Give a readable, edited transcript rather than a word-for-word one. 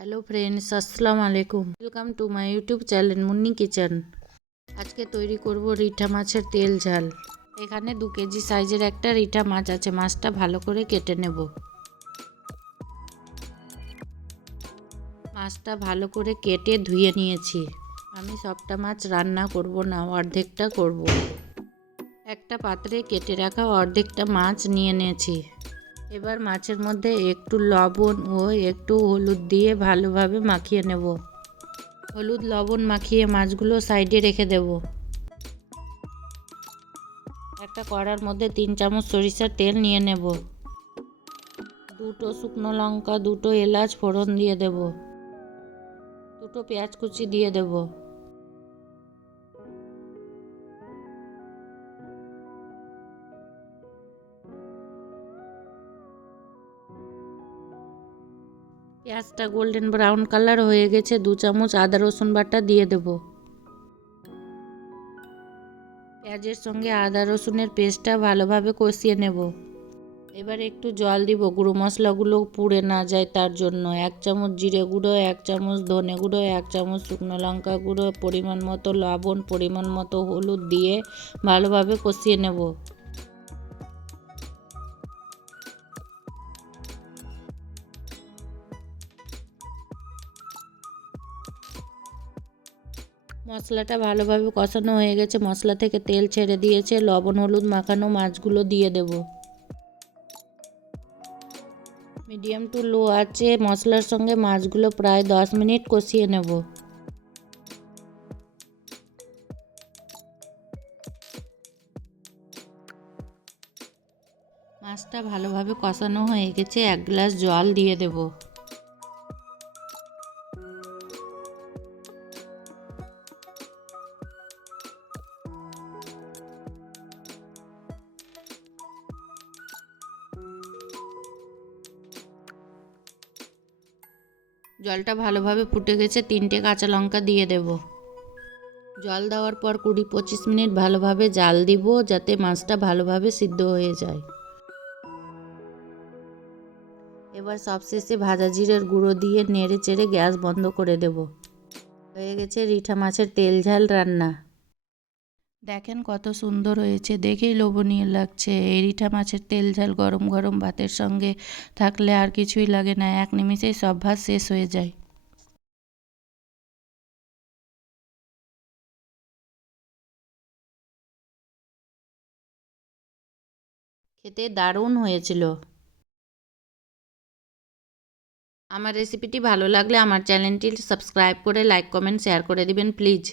Hello friends, আসসালামু আলাইকুম। Welcome to my YouTube channel Munni kitchen. আজকে তৈরি করব রিঠা মাছের তেল ঝাল। এখানে 2 কেজি সাইজের একটা রিঠা মাছ আছে। মাছটা ভালো করে কেটে নেব। মাছটা ভালো করে কেটে ধুয়ে নিয়েছি। আমি সবটা মাছ রান্না করব না, অর্ধেকটা করব। একটা পাত্রে কেটে রাখা অর্ধেকটা মাছ নিয়ে নিয়েছি। এবার মাছের মধ্যে একটু লবণ ও একটু হলুদ দিয়ে ভালোভাবে মাখিয়ে নেব। হলুদ লবণ মাখিয়ে মাছগুলো সাইডে রেখে দেব। একটা কড়ার মধ্যে 3 চামচ সরিষার তেল নিয়ে নেব। 2টো শুকনো লঙ্কা, 2টো এলাচ ফোড়ন দিয়ে দেব। 2টো পেঁয়াজ কুচি দিয়ে দেব। পেঁয়াজটা গোল্ডেন ব্রাউন কালার হয়ে গেছে। 2 চামচ আদা রসুন বাটা দিয়ে দেব। পেঁয়াজের সঙ্গে আদা রসুনের পেস্টটা ভালোভাবে কষিয়ে নেব। এবার একটু জল দিব, গুঁড়ো মশলাগুলো পুড়ে না যায় তার জন্য। 1 চামচ জিরে গুঁড়ো, 1 চামচ ধনে গুঁড়ো, 1 চামচ শুকনো লঙ্কা গুঁড়ো, পরিমাণ মতো লবণ, পরিমাণ মতো হলুদ দিয়ে ভালোভাবে কষিয়ে নেব। মশলাটা ভালোভাবে কষানো হয়ে গেছে। মশলা থেকে তেল ছেড়ে দিয়েছে। লবণ হলুদ মাখানো মাছগুলো দিয়ে দেব। মিডিয়াম টু লো আঁচে মশলার সঙ্গে মাছগুলো প্রায় 10 মিনিট কষিয়ে নেব। মাছটা ভালোভাবে কষানো হয়ে গেছে। 1 গ্লাস জল দিয়ে দেব। জলটা ভালোভাবে ফুটে গেছে। 3টে কাঁচা লঙ্কা দিয়ে দেব। জল দেওয়ার পর 20-25 মিনিট ভালোভাবে জাল দিব, যাতে মাছটা ভালোভাবে সিদ্ধ হয়ে যায়। এবার সবশেষে ভাজা জিরের গুঁড়ো দিয়ে নেড়ে চেড়ে গ্যাস বন্ধ করে দেব। হয়ে গেছে রিঠা মাছের তেল ঝাল রান্না। দেখেন কত সুন্দর হয়েছে, দেখেই লোভনীয় লাগছে। এই রিঠা মাছের তেল ঝাল গরম গরম ভাতের সঙ্গে থাকলে আর কিছুই লাগে না। 1 নিমিষেই সব ভাত শেষ হয়ে যায়। খেতে দারুণ হয়েছিল। আমার রেসিপিটি ভালো লাগলে আমার চ্যানেলটি সাবস্ক্রাইব করে লাইক কমেন্ট শেয়ার করে দিবেন প্লিজ।